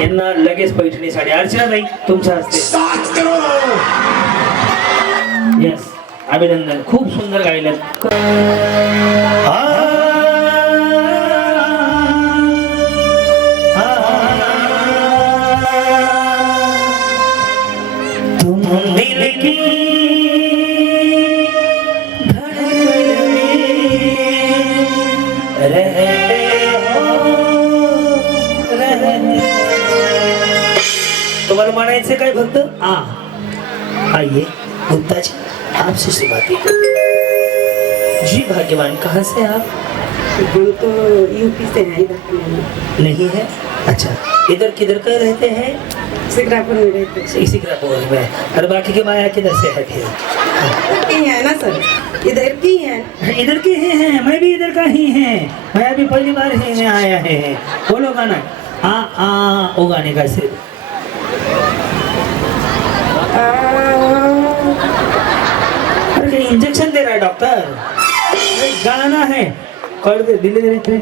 यांना लगेच पैठणी साडी अर्चना ताई तुमच्या हस्ते. यस, अभिनंदन, खूप सुंदर गायलं. तुम दिल की धड़कन में रहते तुम्हाला म्हणायचं काय फक्त आइए गुप्ता जी आपसे से बातें करते. जी भाग्यवान, कहाँ से आप? हम तो यूपी से हैं, इधर नहीं है. अच्छा, इधर किधर कर रहते हैं? सिकरापुर में रहते हैं. सिकरापुर में. और बाकी के माया किधर से है फिर? की है ना सर, इधर की है. इधर के ही हैं, मैं भी इधर का ही है. मैं अभी पहली बार ही में आया है. बोलो गाना. वो गाने का सिर्फ इंजेक्शन दे रहा है डॉक्टर. गाना है, कर दे धीरे धीरे.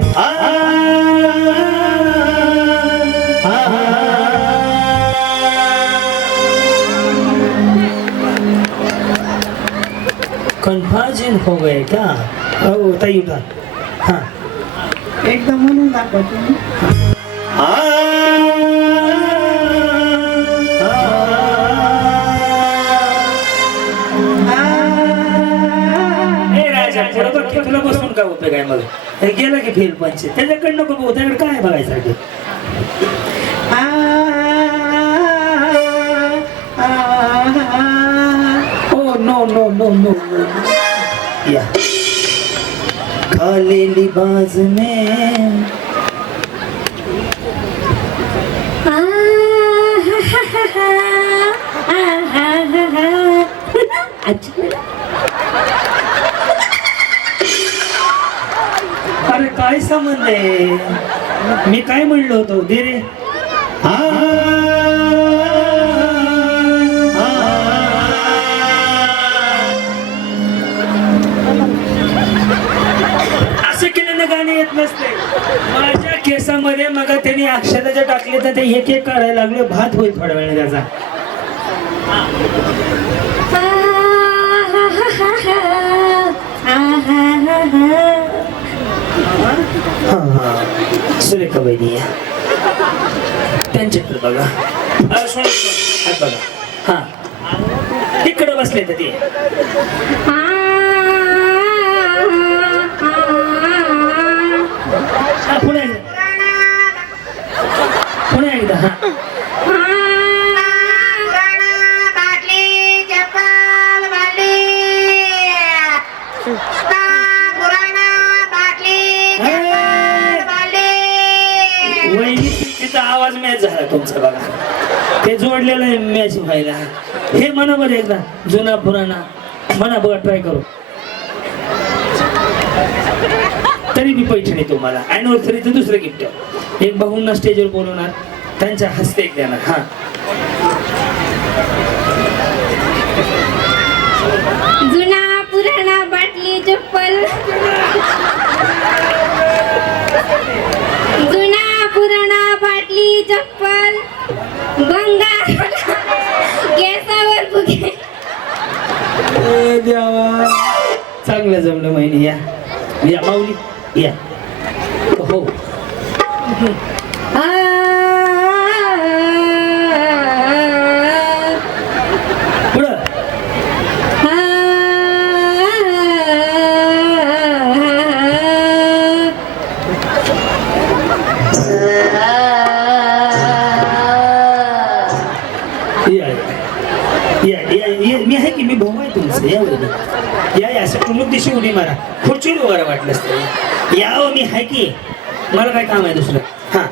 कन्फ्यूजन हो गए क्या? ताई उठा. हाँ, एकदम म्हणून दाखवतो. तुला बसून काय उपयोग आहे? मग हे गेलं की फेल पंच त्याच्याकडे नको बघू, त्याकडे काय बघायसाठी. Oh no no no no या काले लिबास में अरे काय संबंध आहे? मी काय म्हणलो होतो दे रे. असे केल्याने गाणे येत नसते. माझ्या केसामध्ये मग त्यांनी अक्षताच्या टाकले तर ते एक एक काढायला लागले. भात होईल थोड्या वेळाने त्याचा. सुरेखा वहिनी त्यांच्याकडे बघा. बघा हा इकडे बसले तर ते पुन्हा पुन्हा एकदा. हा आवाज मॅच झाला तुमचा बघा. ते जोडलेलं आहे मॅच व्हायला. हे म्हणा बरं एकदा जुना पुराणा म्हणा बघा, ट्राय करू. तरी मी पैठणी तुम्हाला अॅनिव्हर्सरीचं दुसरं गिफ्ट. एक भाऊंना स्टेजवर बोलवणार, त्यांच्या हस्ते एक देणार. हा जुना पुराणा बाटली चप्पल, जुना पुराणा बाटली चप्पल, गंगा केसावर फुगे. देवा, चांगलं जमलं महिने. या या माऊली या. हो पुढं. मी आहे की मी भाऊ आहे तुमचं. या या असं टुलूक दिशी उडी मारा. खुर्चीवर वगैरे वाटलं असतं. या मी आहे की, मला काय काम आहे दुसरं. हा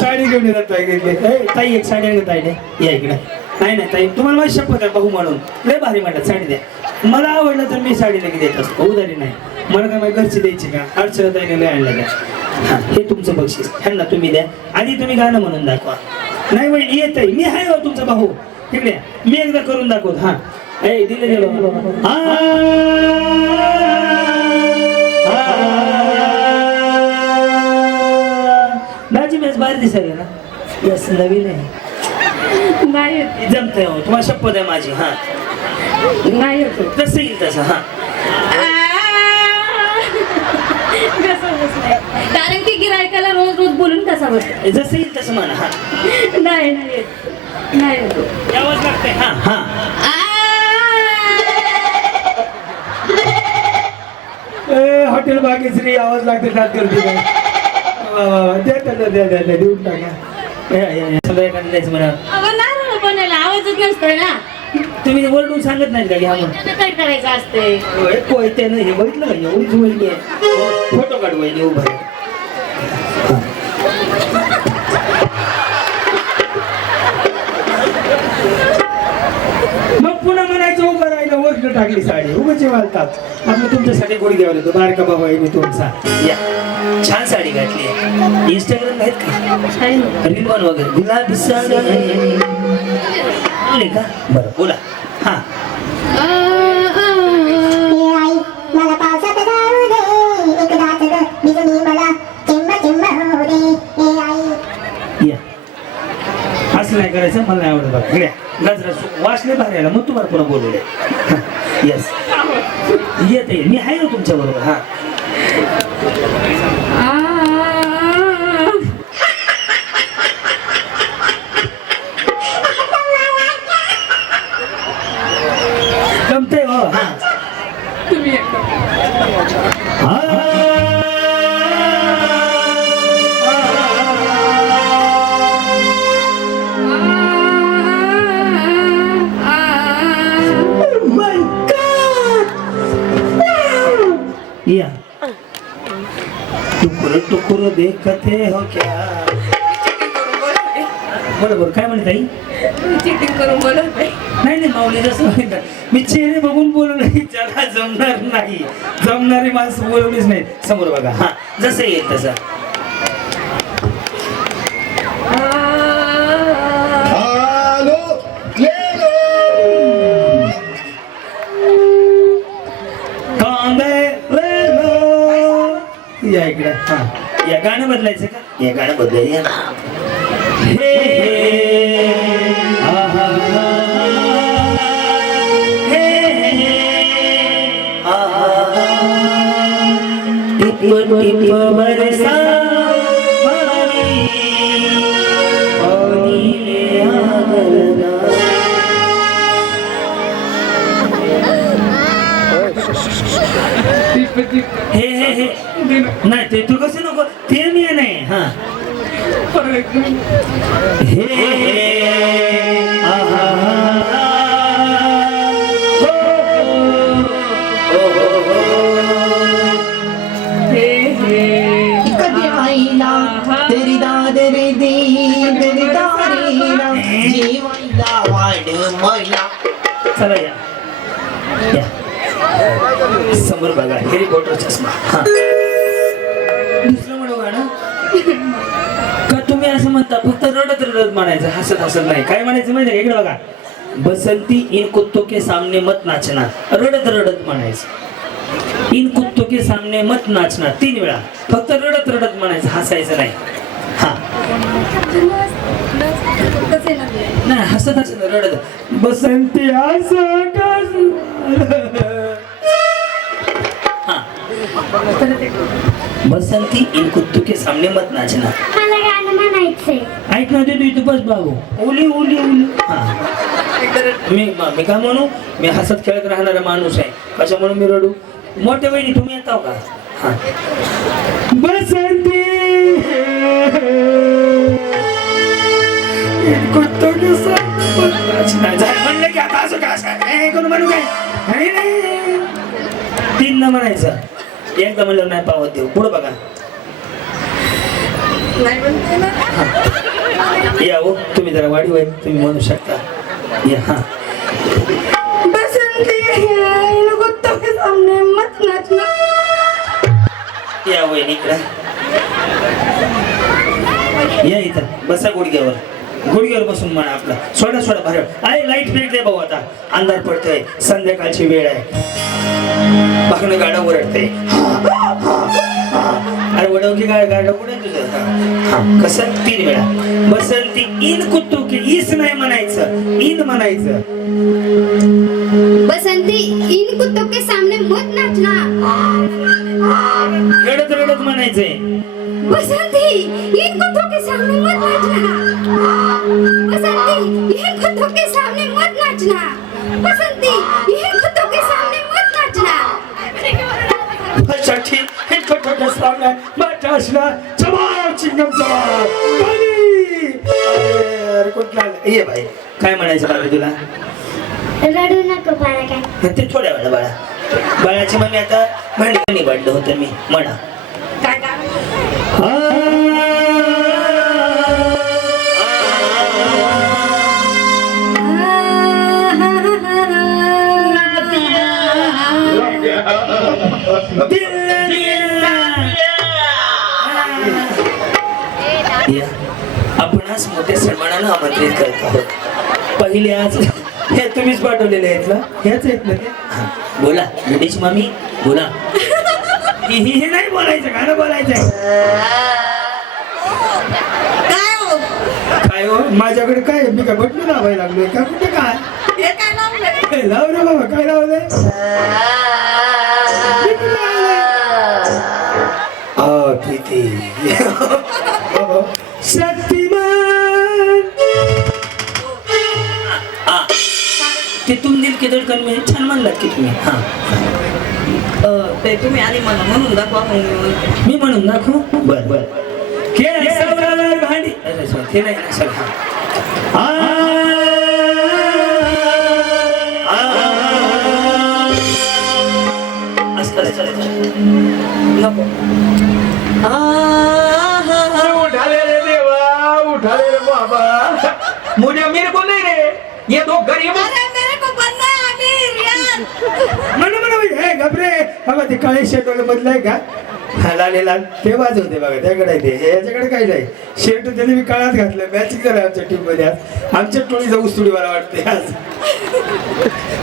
साडी घेऊन येतात ताई. एक साडी आणत आहे या इकडे. नाही नाही ताई, तुम्हाला माझी शपथ आहे भाऊ म्हणून लय भारी म्हणतात साडी द्या. मला आवडलं तर मी साडी लगेच देत असतो, उधारी नाही. मला काय माझी घरची द्यायची का, अडचण ताईने लय आणलं द्या. हा, हे तुमचं बक्षीस ह्यांना तुम्ही द्या. आधी तुम्ही गाणं म्हणून दाखवा. नाही वहिनी येत आहे, मी आहे हो तुमचा भाऊ. तिकडे या. मी एकदा करून दाखवत. हा ए दिले गेलो. दाजी मेस बाहेर दिसायला ना. यस नवीन आहे. नाही येत. जमतंय हो, तुम्हाला शपथ आहे माझी. हा नाही येत. जसं येईल तसं. हा कसं बसलाय? कारण की गिरायकाला रोज रोज बोलून कसा बसतो. जसं येईल तसं म्हणा. हा नाही नाही येत. नाही येत. यावंच लागतंय. हा हा हॉटेल भाग्यश्री आवाज लागते नात करते काय. वा वा वा, द्या त्याला, द्या द्या द्या, देऊन टाका. सगळं एखादं द्यायचं म्हणा. अगं नाही बनायला आवाजच नसतोय ना. तुम्ही वरडून सांगत नाही का घ्या म्हणून. त्याचं काय करायचं असते. पोहत्यानं हे बघितलं का, एवढीच वहिनी आहे. फोटो काढ वहिनी उभा आहे. मग पुन्हा म्हणायचं उभं राहिलं, वरनं टाकली साडी, उगाच वालतात. आपलं तुमच्यासाठी गोडी द्यावं लागतो. बारका बाबा आहे मी तुमचा. या छान साडी घातली. इंस्टाग्राम आहेत का, रील बनवा वगैरे. गुलाबी साडी का, बरं बोला. हा मला पावसात जाऊ दे एकदाच ग बिजली मला चिंब चिंब होऊ दे ए आई. या असं नाही करायचं, मला नाही आवडत बघा. घ्या गजरा वाचले बाहेर आला, मग तुम्हाला पुन्हा बोलवले. येस येत आहे, मी आहे ना तुमच्या बरोबर. हा जमतंय हो. हा तुम्ही एकदा. या टुकुर टुकुर देखते हो क्या. बरोबर काय म्हणत आई. चिटिंग करून बोलत नाही. नाही नाही माऊली जसं म्हणतात, मी चेहरे बघून बोलवलं ज्याला जमणार नाही, जमणारी माणसं बोलवलीच नाही. समोर बघा. हा जसं येईल तसं. या इकडे. हा या गाणं बदलायचं का, या गाणं बदलायचं. हे हे आहा हे हे आहा टिप टिप बरसा पानी पानी ले आगरना. हे हे हे नाही ते तू कसं नको, ते मी नाही. हा हे हे आहा हो हो हो हे हे कधी आईला तेरी दाद रे दे तेरी दारीला जीवायला वाढ मला. चला या या समोर बघा. हेरी पॉटर चष्मा. हा दुसरं म्हणू गाणं का, तुम्ही असं म्हणता फक्त रडत रडत म्हणायचं, हसत हसत नाही. काय म्हणायचं माहिती आहे, इकडे बघा. बसंती इन कुत्तों के सामने मत नाचना. रडत रडत म्हणायचं. इन कुत्तों के सामने मत नाचना 3 वेळा. फक्त रडत रडत म्हणायचं, हसायचं नाही. हा नाही हसत हसत रडत. बसंती असं हा बसंती इन कुत्तों के सामने मत नाचना. मला गाणं म्हणायचंय. ऐक ना ते तू इथं बस बाबू. ओली ओली ओली. हा मी काय म्हणू, मी हसत खेळत राहणारा माणूस आहे. कशामुळे मी रडू. मोठ्या वहिनी तुम्ही येताव का. हा बसंती इन कुत्तों के सामने मत नाचना. झालं म्हणलं की आता असं काय कोण म्हणू काय. नाही नाही 3 न म्हणायचं. एकदा म्हणलं नाही पावत देऊ. पुढं बघा. नाही म्हणते ना. या हो तुम्ही जरा वाढीव आहे, तुम्ही म्हणू शकता. या हा बसंती इन कुत्तों के सामने मत नाचना. या वहिनीकडे या इथं बसा गुडघ्यावर बसून म्हणा आपला सोडा बाहेर आहे. लाईट फेक दे भाऊ, आता अंधार पडतोय, संध्याकाळची वेळ आहे, बघणं गाडं ओरडते. अरे वडव की गाडं कुठे तुझं? कसं 3 वेळा बसंती इन कुत्तू की ईस नाही म्हणायचं, इन म्हणायचं. बसंती इन कुत्तों के सामने मत नाचना. रडत म्हणायचंय. बसंती इन कुत्तों के सामने मत नाचना. बसंती इन कुत्तों के सामने मत नाचना. बसंती इन कुत्तों के सामने मत नाचना. साठी हे छोट्या सामने मोठा असला जवाब चिंगम जवाब पाणी. अरे कुठला ये भाई काय म्हणायचं बाबा तुला? रडू नको बाळा काय. ते थोड्या वेळा बाळाची मम्मी आता भांडी निवडलं होतं मी म्हणा. आपण आज मोठ्या सन्मानानं आमंत्रित करत आहोत. पहिले आज हे तुम्हीच पाठवलेले आहेत ना? हेच आहेत ना ते? बोला बेटीची मामी बोला. हे नाही बोलायचं, गाणं बोलायचं. काय हो माझ्याकडे काय मी काय बटणं लावायला लागलोय का? कुठे काय लाव रे बाबा, काय लावलंय? प्रीती शक्तिमान ते तुम दिल के धडकन में छान म्हणलात की तुम्ही. हा ते तुम्ही आधी म्हणून दाखवा. मी म्हणून दाखवू. बर भांडी ते नाही सगळं. उठाले रे देवा, उठाले रे बाबा. मुझे मेरे को नहीं रे, ये दो गरीब. म्हणून घबरे बाबा ते काळे शर्ट वाले बदलाय का? लाल ते वाजवते बघा त्याकडे ते याच्याकडे काही नाही. शर्ट त्याने मी काळात घातलं, मॅचिंग झालं आमच्या टीम मध्ये. आज आमच्या टोळीचा उस्तुडी मला वाटते आज.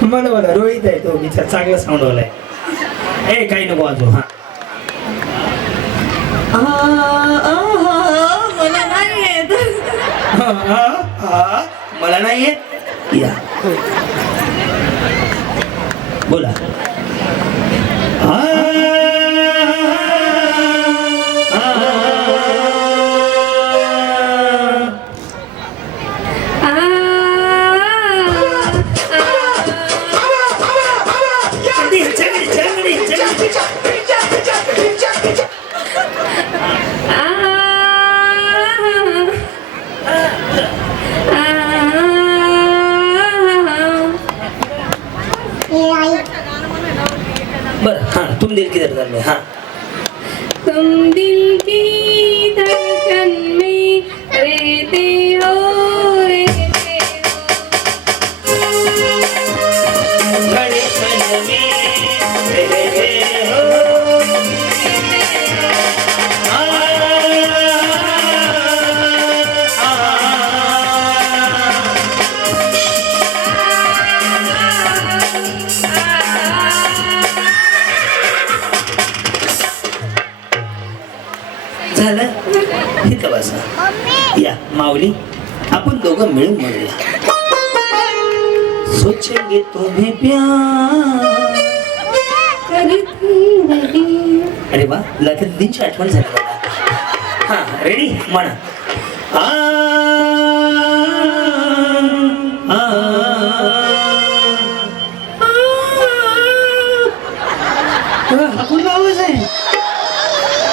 मला रोहित आहे तो विचार चांगला साऊंड वाला आहे. ए काही नको वाजव. हा मला नाही येत. या बोला. तुम दिल की धड़कन में. हाँ तुम दिल की धड़कन में रहते हो. बड़े पल में रहते हो. झालं इथं बसा. या माऊली आपण दोघं मिळून म्हणूया. सोचेंगे तुम्हें प्यार. अरे वा लग्न दिनची आठवण झाली मला. हा रेडी म्हणा. आपण आवाज आहे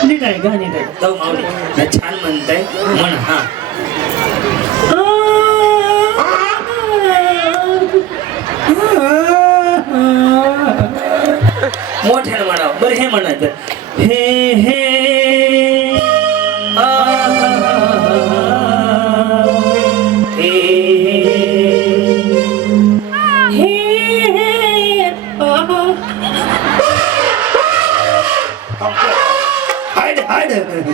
नीट आहे का? नीट आहे जाऊ माऊली छान म्हणताय म्हण. हा मोठ्यानं म्हणावं. बरं हे म्हणायचं. हे हे हे वाढ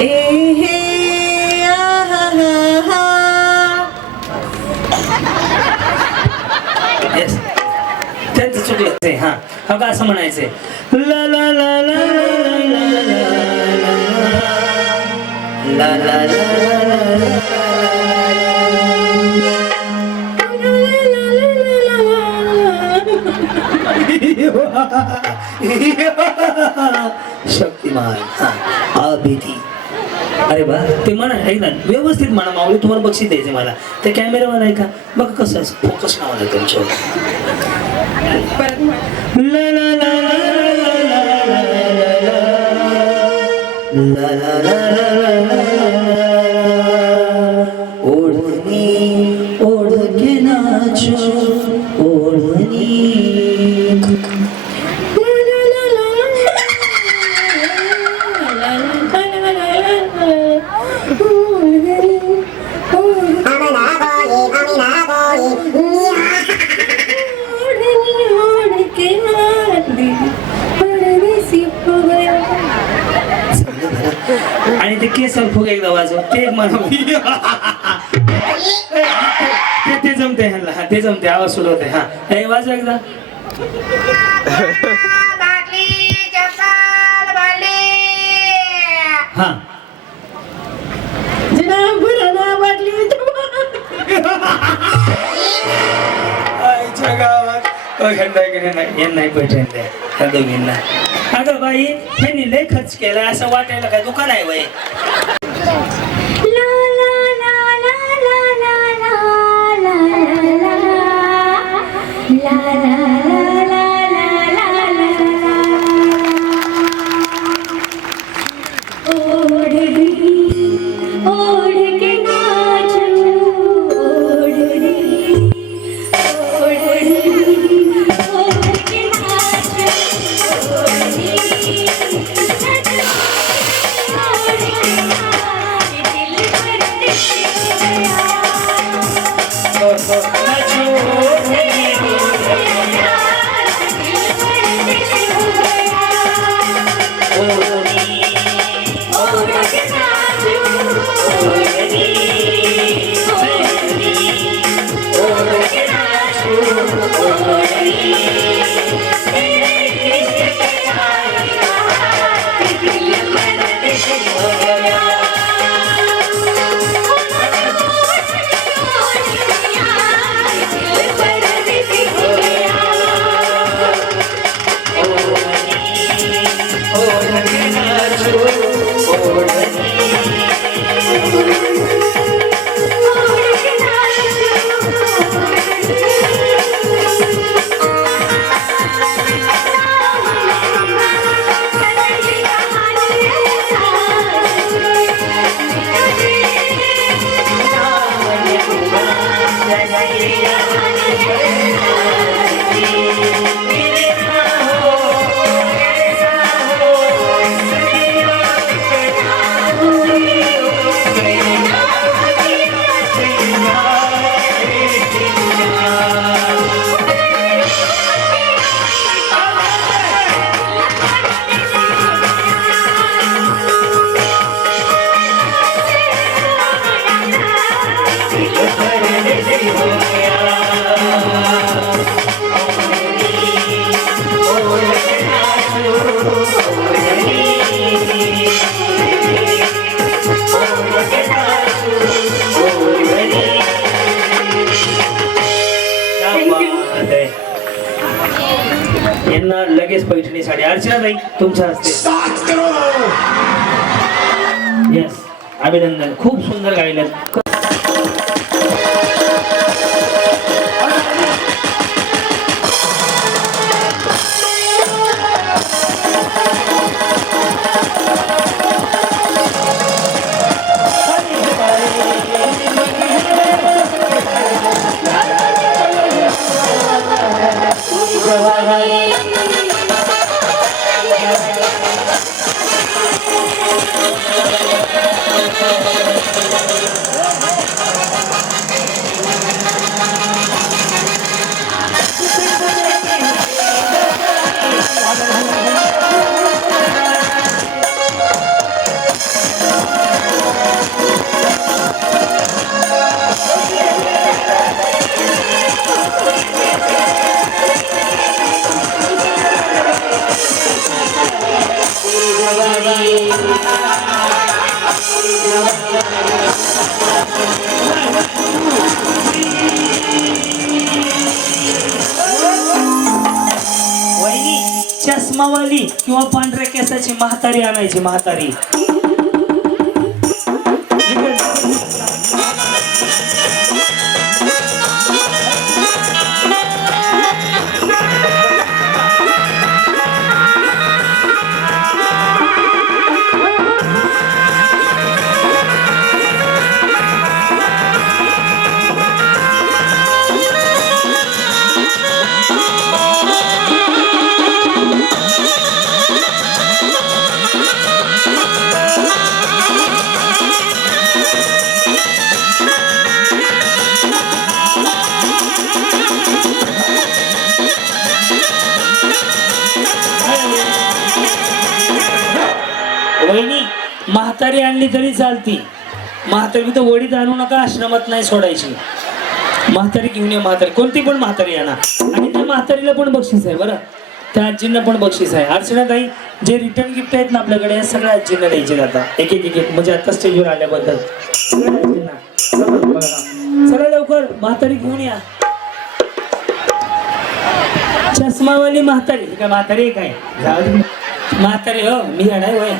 ए हे आ हा हा हा. Yes. त्यांचं चुकलं ते हा हा का असं म्हणायचंय ला ला ला ला ला ला ला शक्तिमान हा अभिधी. अरे बा ते म्हणा ऐक ना व्यवस्थित म्हणा माऊली तुम्हाला बक्षीस द्यायचे मला ते कॅमेरावर आहे का बघ कसं फोकस नाव आहे तुमच्यावर ला ला ला ला ला ला ओढणी ओढ के नाचो ओढणी आणि ते केसर फुग एकदा वाजव ते एक मला ते जमते ह्यांना ते जमते आवाज सुरू होते हा हे वाजव एकदा हा आईच्या गावात नाही पैठण त्या दोघींना अगं बाई त्यांनी लय खर्च केला असं वाटायला काय दुकान आहे वय यांना लगेच पैठणी साडी अर्चना ताई तुमच्या हस्ते यस अभिनंदन खूप सुंदर गायलं चष्मावाली किंवा पांढऱ्या केसाची म्हातारी आणायची, म्हातारी. वहिनी, म्हातारी आणली तरी चालती. म्हातारी तर वडीत आणू नका, आश्रमात नाही सोडायची. म्हातारी घेऊन या, म्हातारी कोणती पण म्हातारी आणा. आणि त्या म्हातारीला पण बक्षीस आहे बरं, त्या आजींना पण बक्षीस आहे. अर्चनाताई, जे रिटर्न गिफ्ट आहेत ना आपल्याकडे, या सगळ्या आजींना द्यायचे आता एक एक एक, म्हणजे आता स्टेजवर आल्याबद्दल सगळ्या आजींना. चला लवकर, म्हातारी घेऊन या. चष्मावाली म्हातारी, काय म्हातारी आहे काय? जाऊ दे. म्हातारी हो, मी येणार होय.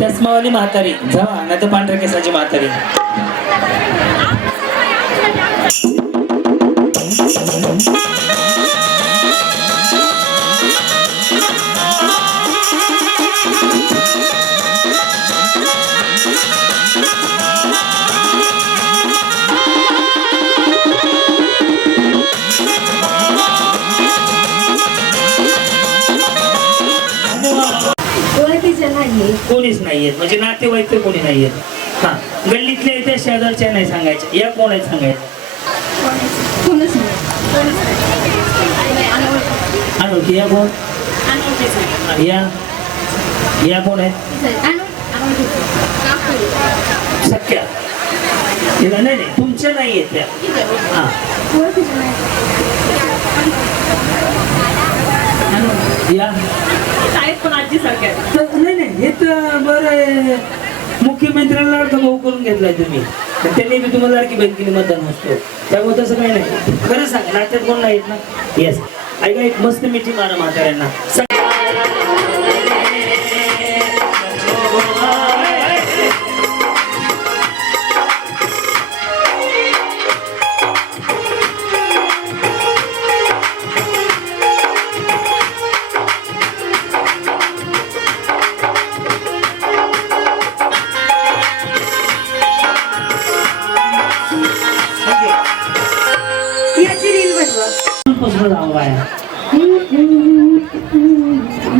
चष्मावाली म्हातारी जावा, नाही तर पांढऱ्या केसाची म्हातारी. ओळखीच्या नाहीये. कोणीच नाहीयेत, म्हणजे नातेवाईक तर कोणी नाहीयेत. हा, गल्लीतले इथे शेजारच्या नाही सांगायचे. या कोण आहेत सांगायचं? कोणच नाही. अनोळखी. या कोण? या या कोण आहे? सख्या. तिला नाही नाही, तुमच्या नाही आहेत त्या. हा, या. पण आजी सारख्या. नाही नाही, हे तर बरं आहे. मुख्यमंत्र्यांना लाडका भाऊ करून घेतलाय तुम्ही, त्यांनी बी तुम्हाला लाडकी बहीण केली, मतदान असतो. त्यामुळे तसं काही नाही. खरं सांग, नात्यात कोण नाहीत ना? येस. ऐका, एक मस्त मिठी मारा म्हाताऱ्यांना.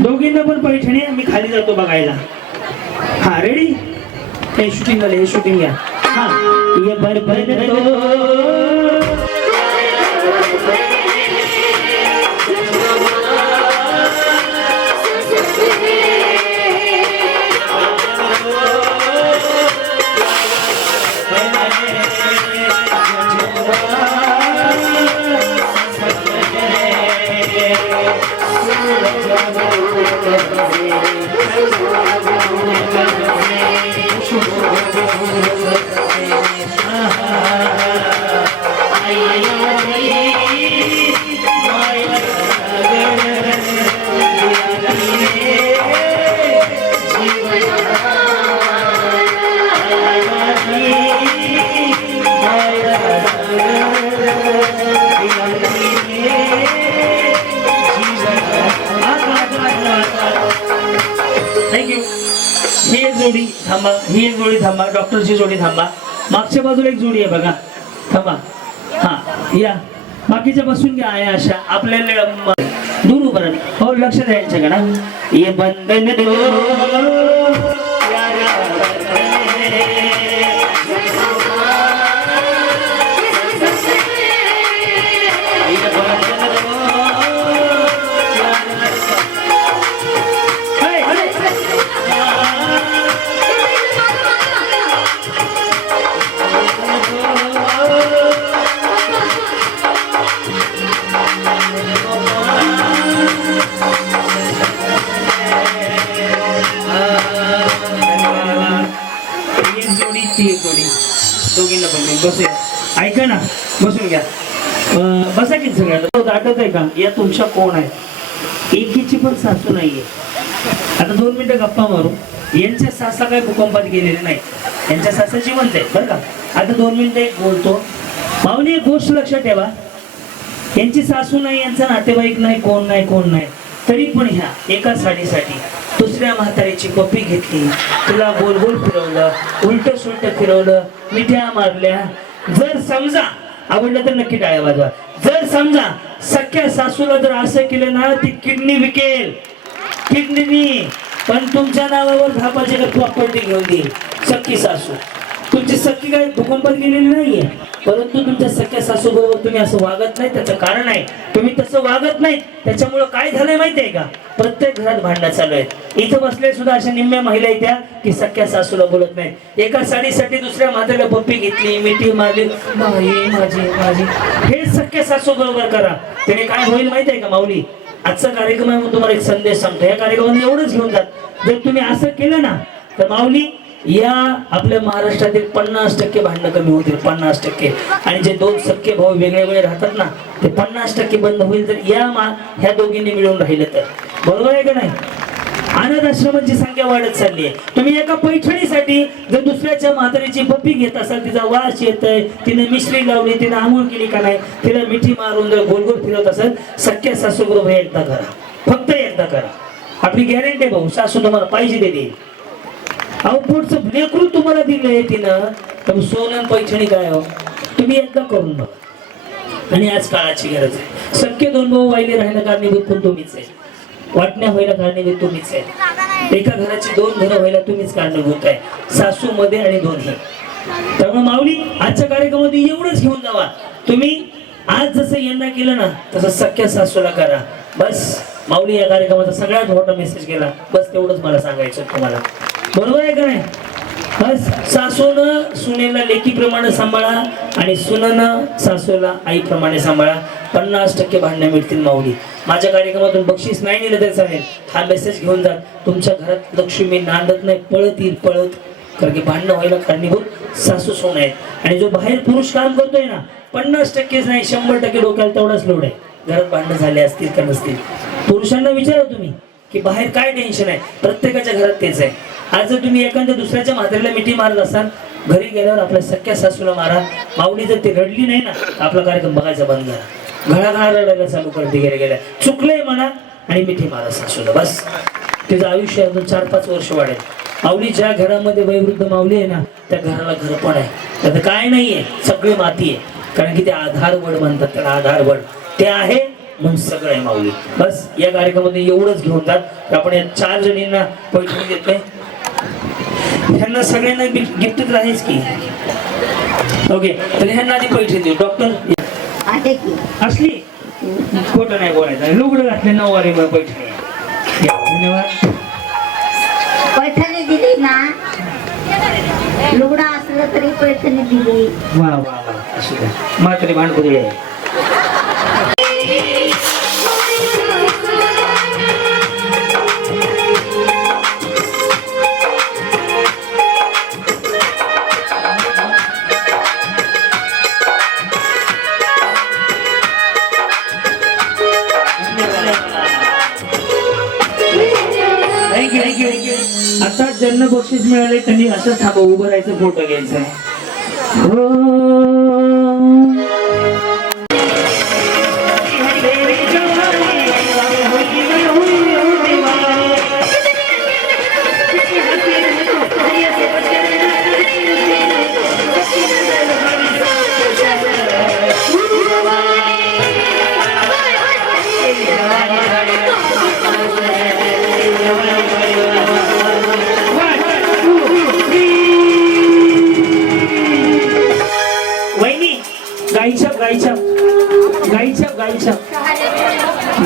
दोघींना पण पैठणी. मी खाली जातो बघायला. हा, रेडी? हे शूटिंग मध्ये, हे शूटिंग घ्या. हा, ये बरबर थँक्यू. ही एक जोडी थांबा, ही एक जोडी थांबा, डॉक्टरची जोडी थांबा. मागच्या बाजूला एक जोडी आहे बघा, थांबा. हा, या. बाकीच्या बसून घ्या. आहे अशा आपल्याला दूर उभं राहा. हो, लक्ष द्यायचं का ना? ये बंधन दोघींना पण बसूया. ऐका ना, बसून घ्या. बसा की सगळ्यांना. आठवत आहे का? या तुमच्या कोण आहे? एकीची यांची पण सासू नाहीये. आता 2 मिनिटं गप्पा मारू. यांच्या सासा काय भूकंपात गेलेले नाही, यांच्या सासाची म्हणते बरं का. आता 2 मिनिटं एक बोलतो. माऊली एक गोष्ट लक्षात ठेवा, यांची सासू नाही, यांचा नातेवाईक नाही, कोण नाही कोण नाही, तरी पण ह्या एका साडीसाठी दुसऱ्या म्हातारीची पप्पी घेतली, तिला गोल गोल फिरवलं, उलट सुलट फिरवलं, मिठ्या मारल्या. जर समजा आवडलं तर नक्की टाळ्या वाजवा. जर समजा सख्या सासूला जर असं केलं ना, ती किडनी विकेल, किडनी. पण तुमच्या नावावर 10 प्रॉपर्टी घेऊन देईल सख्खी सासू. तुमची सख्खी काय भूकंपात गेलेली नाहीये, परंतु तुमच्या सख्या सासू बरोबर तुम्ही असं वागत नाही. त्याचं कारण आहे तुम्ही तसं वागत नाही. त्याच्यामुळं काय झालंय माहितीये का, प्रत्येक घरात भांडणं चालू आहेत. इथं बसले सुद्धा अशा निम्म्या महिला येत्या की सख्या सासूला बोलत नाही. एका साडीसाठी दुसऱ्या म्हातारीला पप्पी घेतली, मिठी मारली, माझी माझी माझी. हे सख्या सासू बरोबर करा, त्याने काय होईल माहितीये का माऊली. आजचा कार्यक्रम आहे, तुम्हाला एक संदेश सांगतो. या कार्यक्रमाने एवढंच घेऊन जात, जर तुम्ही असं केलं ना तर माऊली या आपल्या महाराष्ट्रातील 50% भांडणं कमी होतील, 50%. आणि जे 2 सख्खे भाऊ वेगळे वेगळे राहतात ना, ते 50% बंद होईल जर ह्या दोघींनी मिळून राहिलं तर. बरोबर आहे का नाही. अनाथ आश्रमांची संख्या वाढत चालली आहे. तुम्ही एका पैठणीसाठी जर दुसऱ्याच्या म्हातारीची पप्पी घेत असाल, तिचा वास येतोय, तिने मिश्री लावली, तिने आंघोळ केली का नाही, तिला मिठी मारून जर गोल गोल फिरवत असेल, सख्या सासू बरोबर एकदा करा, फक्त एकदा करा. आपली गॅरंटी आहे भाऊ, सासू तुम्हाला पाहिजे देईल. अहो पुढचं लेकरू तुम्हाला दिलंय तिनं, तर सोनं पैठणी काय हो, तुम्ही एकदा करून बघा. आणि आज काळाची गरज आहे. सख्खे 2 भाऊ वाहिले राहायला कारणीभूत पण तुम्हीच आहे, वाटण्या व्हायला कारणीभूत तुम्हीच आहे, एका घराची 2 घरं व्हायला तुम्हीच कारणीभूत आहे, सासू मध्ये आणि दोन्ही. त्यामुळे माऊली आजच्या कार्यक्रमामध्ये एवढंच घेऊन जावा. तुम्ही आज जसं यांना केलं ना, तसं सख्या सासूला करा. बस माऊली या कार्यक्रमाचा सगळ्यात मोठा मेसेज केला. बस तेवढंच मला सांगायचं तुम्हाला. बरोबर आहे का नाही. बस सासूनं सुनेला लेकीप्रमाणे सांभाळा आणि सुनेनं सासूला आईप्रमाणे सांभाळा. 50% भांडणं मिळतील माऊली. माझ्या कार्यक्रमातून बक्षीस नाही दिलं तरी चालेल, हा मेसेज घेऊन जा. तुमच्या घरात लक्ष्मी नांदत नाही, पळत येईल पळत. कारण की भांडणं व्हायला कारणीभूत सासू सोन आहेत. आणि जो बाहेर पुरुष काम करतोय ना, 50%च नाही 100% डोक्याला तेवढाच लोड आहे. घरात भांडणं झाले असतील का नसतील. पुरुषांना विचारा तुम्ही की बाहेर काय टेन्शन आहे, प्रत्येकाच्या घरात तेच आहे. आज जर तुम्ही एखाद्या दुसऱ्याच्या म्हातारीला मिठी मारत असाल, घरी गेल्यावर आपल्या सख्या सासूला मारा. माऊली जर ती रडली नाही ना, आपला कार्यक्रम बघायचा बंद करा. घळा रडायला चालू करते गेल्या चुकलंय म्हणा आणि मिठी मारा सासूला. बस तिचं आयुष्य अजून 4-5 वर्ष वाढेल. माऊली ज्या घरामध्ये वयोवृद्ध माऊली आहे ना, त्या घराला घर पण आहे. त्यात काय नाहीये, सगळी माती आहे. कारण की ते आधारवड म्हणतात त्याला, आधारवड ते आहे म्हणून सगळं आहे माऊली. बस या कार्यक्रमामध्ये एवढंच घेऊन जात. आपण या 4 जणींना पैठणी देतोय, ह्यांना सगळ्यांना गिफ्ट आहेच की. ओके, तर ह्यांना आधी पैठणी देऊ. डॉक्टर असली खोटं नाही बोलायचं. लुगडं घातले 9 वारी पैठणी. धन्यवाद. पैठणी दिली ना, लुगडा असलं तरी पैठणी दिली. वा वा वा, असू द्या. म्हातारी भांडकुदळी आहे. आता ज्यांना बक्षीस मिळाले त्यांनी असंच थांबा, उभं राहायचं, फोटो घ्यायचा. गाईच्या गाईच्या गाईच्या गाईच्या गाईच्या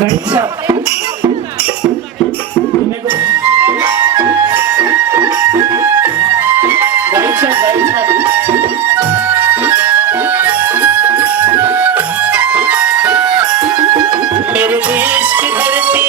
गाईच्या मेरे देश की धरती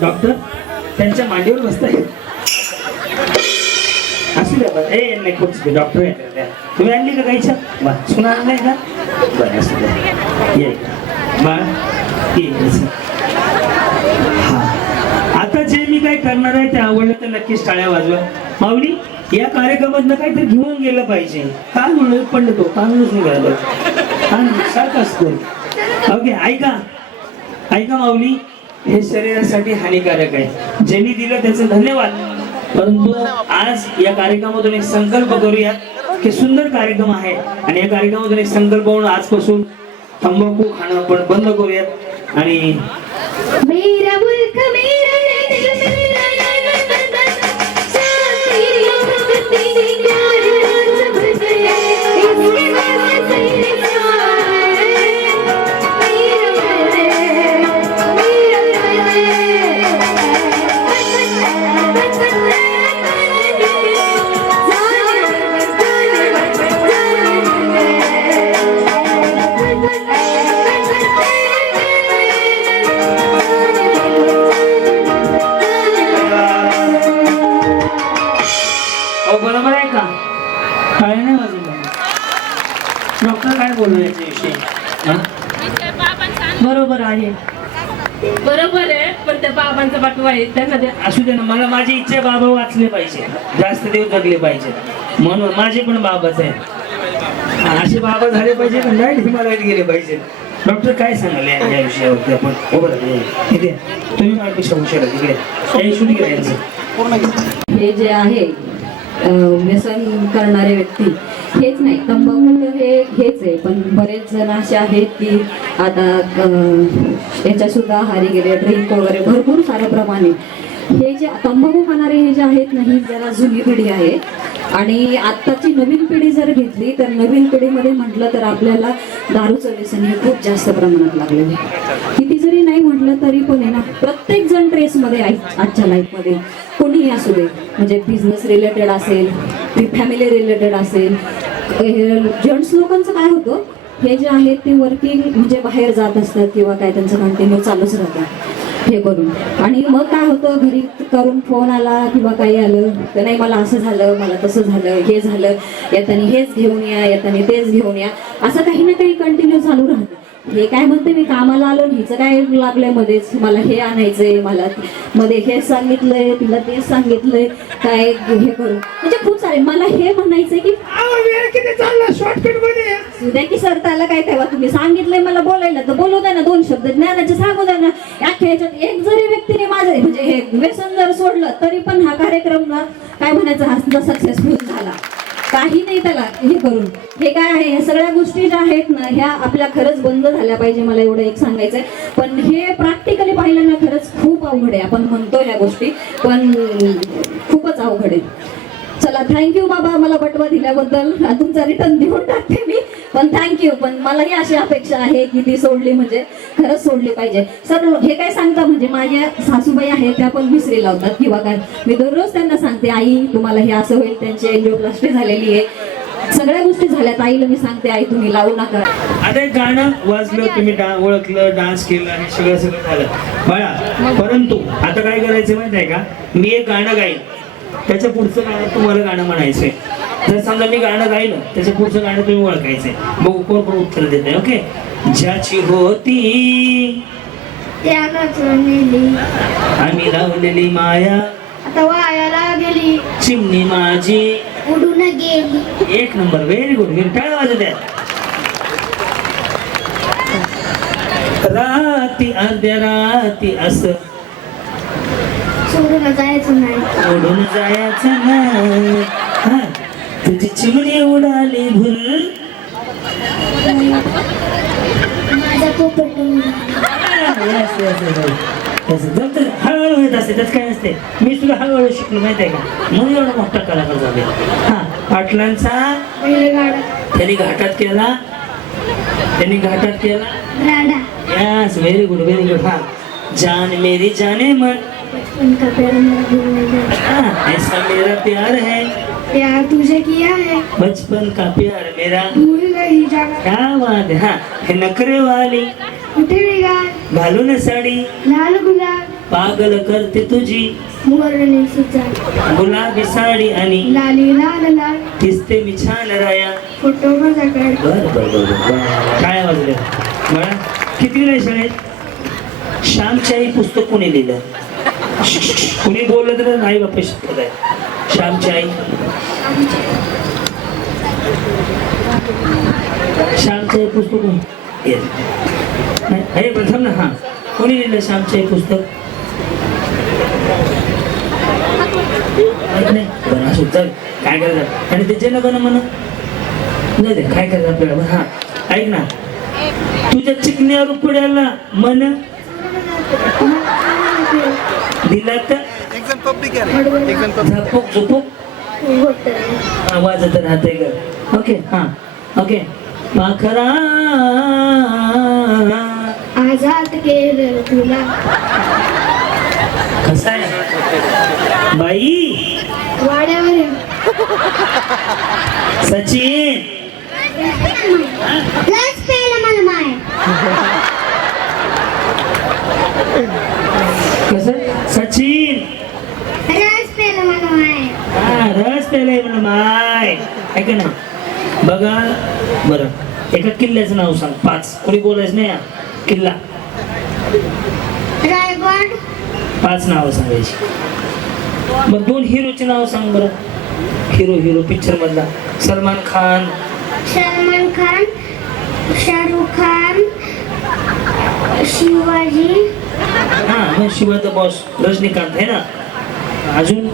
डॉक्टर त्यांच्या मांडीवर बसताय. असू द्या बरं. ए नाही कोच डॉक्टर आहे. तुम्ही आणली का गाईच्या बा सुना आणलाय का बरं असू द्या. ये बा हा आता जे मी काय करणार आहे ते आवडलं तर नक्कीच टाळ्या वाजवा. माऊली या कार्यक्रमातनं काहीतरी घेऊन गेलं पाहिजे. काय म्हणलं पडलं तो तांदूळच निघाला सारखं असतो. ओके ऐका ऐका माऊली हे शरीरासाठी हानिकारक आहे. ज्यांनी दिलं त्याचं धन्यवाद. परंतु आज या कार्यक्रमातून एक संकल्प करूया की सुंदर कार्यक्रम आहे आणि या कार्यक्रमातून एक संकल्प म्हणून आजपासून तंबाखू खाणं आपण बंद करूयात. आणि मेरा मुल्क मेरा दिल मेरा तेरी मोहब्बतें प्यार सब गए इसके बाद तेरे बरोबर आहे का काय नाही वाजवलं. डॉक्टर काय बोललो याच्याविषयी हा? बरोबर आहे बरोबर आहे पण त्या बाबांचा पाठवा आहे त्यांना द्या. असू दे ना. मला माझी इच्छा आहे बाबा वाचले पाहिजे जास्त दिवस जगले पाहिजे म्हणून माझे पण बाबाच आहे. असे बाबा झाले पाहिजे का नाही हिमालयात गेले पाहिजे. डॉक्टर काय सांगाल या विषयावरती आपण इथे तुम्ही माझ्यापेक्षा हुशार आहे तिकडे काही शूट करायचं. हे जे आहे व्यसन करणारे व्यक्ती हेच नाही तंबाखू तर हेच आहे पण बरेच जण असे आहेत की आता याच्या सुद्धा आहारी गेले ड्रिंक वगैरे भरपूर साऱ्या प्रमाणे. हे जे तंबाखू खाणारे हे जे आहेत ना ही जरा जुनी पिढी आहे आणि आत्ताची नवीन पिढी जर घेतली तर नवीन पिढीमध्ये म्हटलं तर आपल्याला दारूचं व्यसन हे खूप जास्त प्रमाणात लागलेलं आहे. किती जरी नाही म्हटलं तरी पण आहे ना प्रत्येक जण ट्रेसमध्ये आहे आजच्या लाईफमध्ये. कोणीही असू दे म्हणजे बिझनेस रिलेटेड असेल फॅमिली रिलेटेड असेल. जेंट्स लोकांचं काय होतं हे जे आहे ते वर्किंग म्हणजे बाहेर जात असतात किंवा काय त्यांचं कंटिन्यू चालूच राहतं हे करून. आणि मग काय होतं घरी करून फोन आला किंवा काही आलं तर नाही मला असं झालं मला तसं झालं हे झालं येतानी हेच घेऊन या येतानी तेच घेऊन या असं काही ना काही कंटिन्यू चालू राहतं. हे काय म्हणते मी कामाला आलो हिचं काय लागलंय मध्येच मला हे आणायचंय मला मध्ये हेच सांगितलंय तिला तेच सांगितलंय काय हे करून म्हणजे खूप सारे मला हे म्हणायचंय की शॉर्टकट मध्ये उद्या की सर त्याला काय तेव्हा तुम्ही सांगितलंय मला बोलायला तर बोलू द्या ना 2 शब्द ज्ञानाचे सांगू द्या ना. अख्ख्या ह्याच्यात एक जरी व्यक्तीने माझं म्हणजे हे व्यसन जर सोडलं तरी पण हा कार्यक्रम काय म्हणायचं हा सक्सेसफुल झाला. काही नाही त्याला हे करून हे काय आहे ह्या सगळ्या गोष्टी ज्या आहेत ना ह्या आपल्या खरंच बंद झाल्या पाहिजे. मला एवढं एक सांगायचंय पण हे प्रॅक्टिकली पाहिलं ना खरंच खूप अवघड आहे. आपण म्हणतो ह्या गोष्टी पण खूपच अवघड आहे. चला थँक्यू बाबा मला बटवा दिल्याबद्दल तुमचा रिटर्न देऊन टाकते मी पण थँक्यू. पण मलाही अशी अपेक्षा आहे की ती सोडली म्हणजे खरंच सोडली पाहिजे. सर हे काय सांगता म्हणजे माझ्या सासूबाई आहेत त्या पण विसरी लावतात किंवा काय मी दररोज त्यांना सांगते आई तुम्हाला हे असं होईल त्यांची एंजिओप्लास्टी झालेली आहे सगळ्या गोष्टी झाल्यात. आईला मी सांगते आई तुम्ही लावू नका. आता एक गाणं वाजलं तुम्ही ओळखलं डान्स केलं हे सगळं झालं बाळा. परंतु आता काय करायचं माहिती आहे का मी एक गाणं गाईन त्याच्या पुढचं गाणं तुम्हाला गाणं म्हणायचंय. जर समजा मी गाणं गायलं त्याच्या पुढचं गाणं तुम्ही ओळखायचंय. बघू कोण कोण उत्तर देत आहे. ओके. ज्याची होती आम्ही लावलेली माया आता वायाला गेली चिमणी माझी उडून गेली. एक नंबर व्हेरी गुड. टाळ्या वाजू द्या. राती अर्ध्या राती असं सोडून जायचं नाही सोडून जायचं नाही. हा तुझी चिमणी उडाली भुल माझा पोपट हळूहळू येत असते त्यात काय असते. मी तुला हळूहळू शिकलो माहिती आहे का म्हणून एवढा मोठा कलाकार झाले. हा पाटलांचा त्यांनी घाटात केला राडा. Yes very good very good. हा जान मेरी जाने मन उनका प्यार मेरा भूल नहीं जाता. हाँ, ऐसा मेरा प्यार है प्यार तुझे किया है बचपन का प्यार मेरा भूल नहीं जाना. क्या बात है. हा हे नखरे वाली कुठे निघाल घालून साडी लाल गुलाब पागल करते तुझी मोरणी सुचा गुलाबी साडी आणि लाली लाल लाल दिसते मी छान राया. फोटो माझ्याकडे बर. काय वाजले मला किती नाही शाळेत श्यामच्याही पुस्तक कोणी लिहिलं? कुणी बोललं तर नाही बापा शिकत आहे. श्यामची आई श्यामच्या आई पुस्तक हे पण थांब ना. हा कोणी लिहिलं श्यामचे आई पुस्तक? माहित नाही. बरं असं चल काय करतात आणि ते जनगण म्हण नाही दे काय करतात आपल्याला. हा ऐक ना तुझ्या चिकन्या रुपड्याला मन दिला तर झपक झुपक आवाज तर राहते ग. ओके हा ओके. पाखरा आजाद केलं तुला कसा आहे बाई? वाड्यावर सचिन रस प्यायला मला माय कसं सचिन रस प्यायला मला माय हा रस प्यायलाय म्हणा माय. ऐका ना बघा बरं एका किल्ल्याचं नाव सांग 5. कोणी बोलायचं नाही. किल्ला रायगड 5 नावं सांगायची. मग 2 हिरोची नाव सांग बरं. हिरो पिक्चर मधला. सलमान खान शाहरुख खान शिवाजी हा मग शिवाचा बॉस रजनीकांत आहे ना. अजून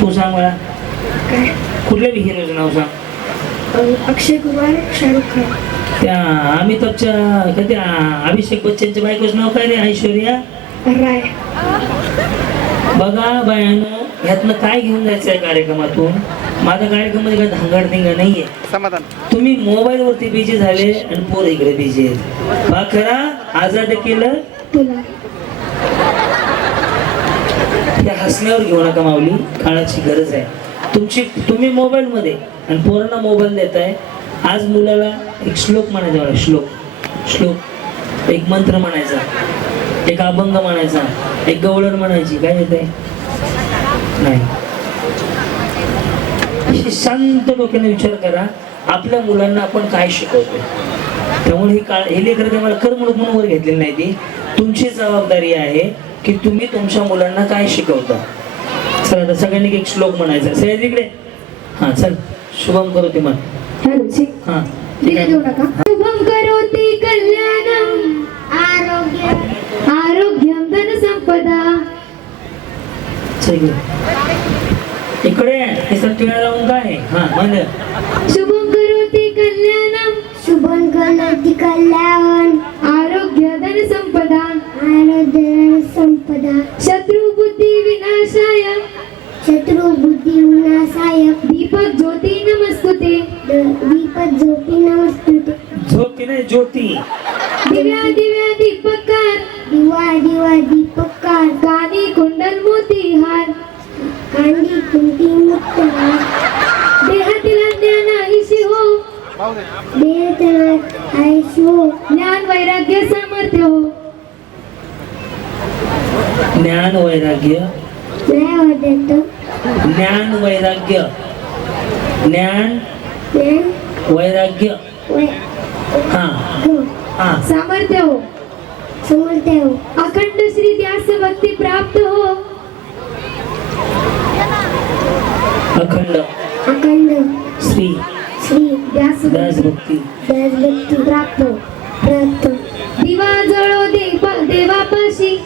तू सांग मला कुठल्या बी हिरोचं नाव सांग. अक्षय कुमार शाहरुख खान त्या अमिताभच्या का त्या अभिषेक बच्चनच्या बायकोचं नाव काय रे? ऐश्वर्या राय. बघा बायानो ह्यातनं काय घेऊन जायचं आहे कार्यक्रमातून? माझा कार्यक्रमामध्ये काय धांगाडधिंगा नाहीये. तुम्ही मोबाईल वरती बिझी झाले आणि पोर इकडे बिझी आहेत. पाखरा आजाद केलं तुला त्या हसण्यावर घेऊ नका माऊली. काळाची गरज आहे. तुम्ही मोबाईल मध्ये आणि पोरांना मोबाईल देताय. आज मुलाला एक श्लोक म्हणायचा मला. श्लोक एक मंत्र म्हणायचा, एक अभंग म्हणायचा, एक गवळण म्हणायची. काय येत आहे? नाही. शांत डोक्याने विचार करा आपल्या मुलांना आपण काय शिकवतो. त्यामुळे हे लेकर मला करमणूक म्हणून वर घेतलेली नाही. ती तुमची जबाबदारी आहे की तुम्ही तुमच्या मुलांना काय शिकवता. चला आता सगळ्यांनी एक श्लोक म्हणायचा. सगळ्या तिकडे हा चल. शुभम करोती म्हण. हा शुभम करोति कल्याणम आरोग्यम धन संपदा. इकडे हे सगळं लावून काय हा म्हण. शुभम करोति कल्याणम शुभम करोति कल्याण आरोग्य धन संपदा आरोग्य संपदा शत्रु बुद्धि विनाशाय दीपक ज्योती नमस्तुते दीपक ज्योती नमस्तुते. झोपी नाही ज्योती. दिव्या दिव्या दीपकार दिवा दिवा दीपकार कानी कुंडल मोती हार कांदी कुंती मुक्तहार देहातील ज्ञान आईशी हो देहतनात आयशो ज्ञान वैराग्य सामर्थ्य हो. ज्ञान वैराग्य नाही आवडत. ज्ञान वैराग्य ज्ञान ज्ञान वैराग्य हा हा सामर्थ्य हो. समजते हो. अखंड श्री ध्यास भक्ती प्राप्त हो. अखंड अखंड श्री श्री ध्यास दास भक्ती दसभक्ती प्राप्त प्राप्त. दिवा जळो देवापाशी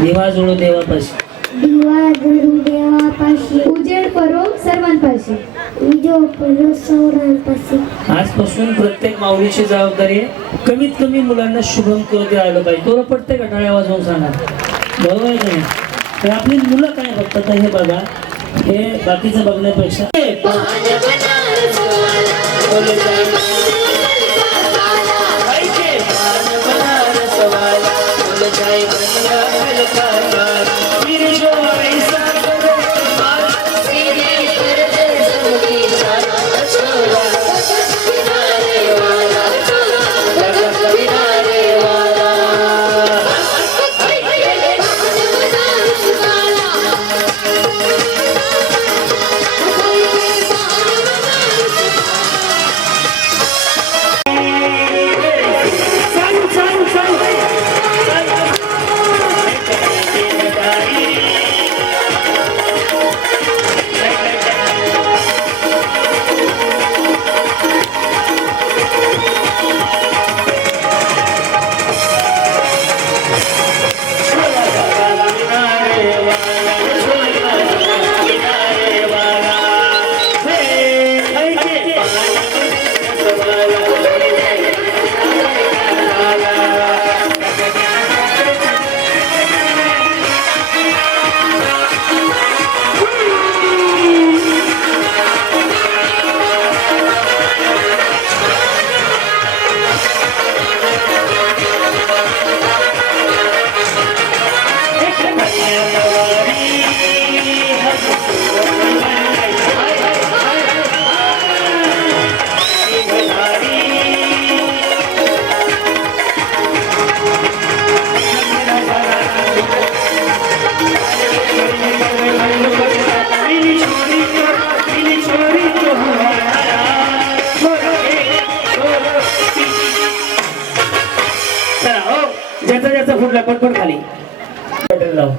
देवा जोडो देवापाशी. दिवा जळू देवापाशी उजेड परो सर्वांपाशी. विजो परो सौरांपाशी. आजपासून प्रत्येक माऊलीची जबाबदारी आहे कमीत कमी मुलांना शुभम करोती आलं पाहिजे. तुला पडतंय का? टाळ्या वाजवून सांगा. बरोबर आहे का नाही? तर आपली मुलं काय बघतात हे बघा. हे बाकीचं बघण्यापेक्षा लाव.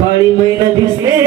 काळी मैना दिसले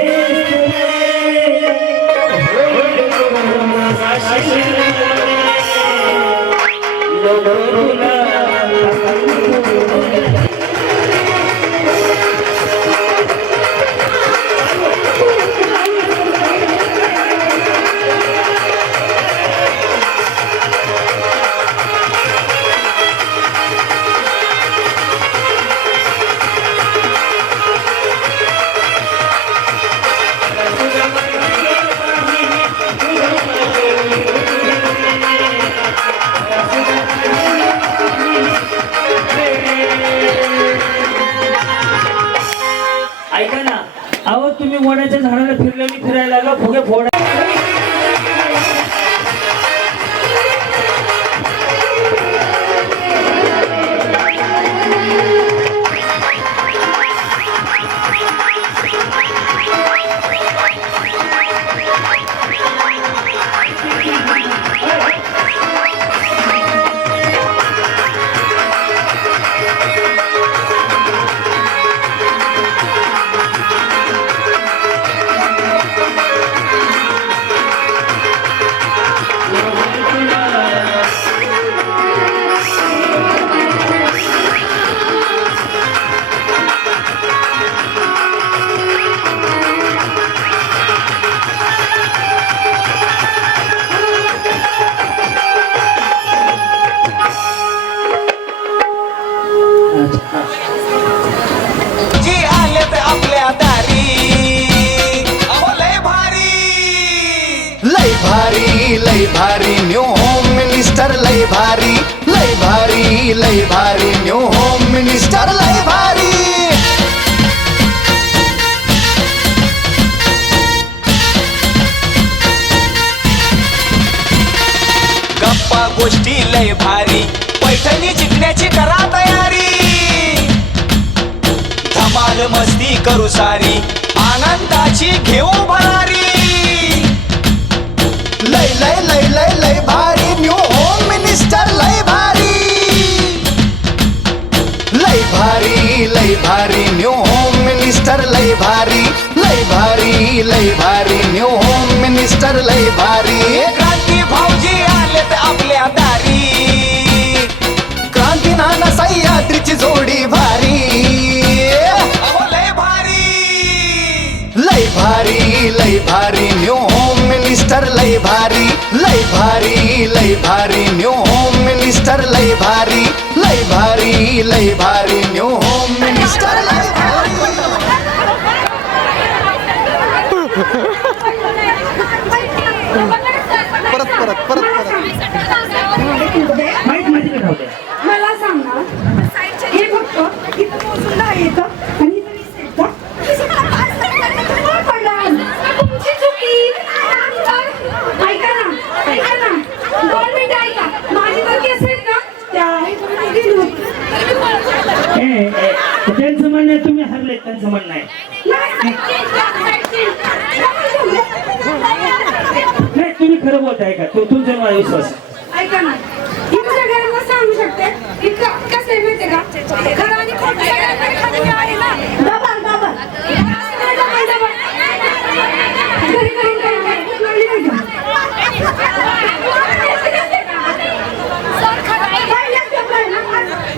ऐका ना. अहो तुम्ही वडाच्या झाडाला फिरायला लागला फुगे फोडा. जी आलेत आपल्या दारी अहो लय भारी लय भारी लय भारी न्यू होम मिनिस्टर लय भारी लय भारी लय भारी न्यू होम मिनिस्टर लय भारी गप्पा गोष्टी लय भारी पैठणी जिंकण्याची करा तयारी धमाल मस्ती करू सारी आनंदाची घेऊ भरारी लय लय लय लय लय भारी न्यू होम मिनिस्टर लय भारी लय भारी लय भारी न्यू होम मिनिस्टर लय भारी लय भारी लय भारी न्यू होम मिनिस्टर लय भारी क्रांती भाऊजी आलेत आपल्या दारी क्रांती नाना सह्याद्रीची जोडी भारी लय भारी लय भारी न्यू होम मिनिस्टर लय भारी लय भारी लय भारी न्यू होम मिनिस्टर लय भारी लय भारी लय भारी न्यू होम मिनिस्टर लय भारी माहिती का ठेवते. मला सांग ना, हे फक्त इथं पोहोचून नाही येतं आणि इथं दिसतं. तुम्हाला पडलं. तुमची चुकी. ऐका ना 2 मिनिटं ऐका. माझी तर केस आहेत ना, त्या तुम्ही दिली होती. त्यांचं म्हणणं आहे, तुम्ही हरले त्यांचं म्हणणं आहे. नाही तुम्ही खरं बोलताय का? तुमचा मला विश्वास आहे. ऐका ना, ही सगळ्यांना सांगू शकते. इतकं कसं आहे माहिती आहे का? खरं आणि खोटं सगळ्यांना एखादं आहे ना. डबल. घरी काही नाही का?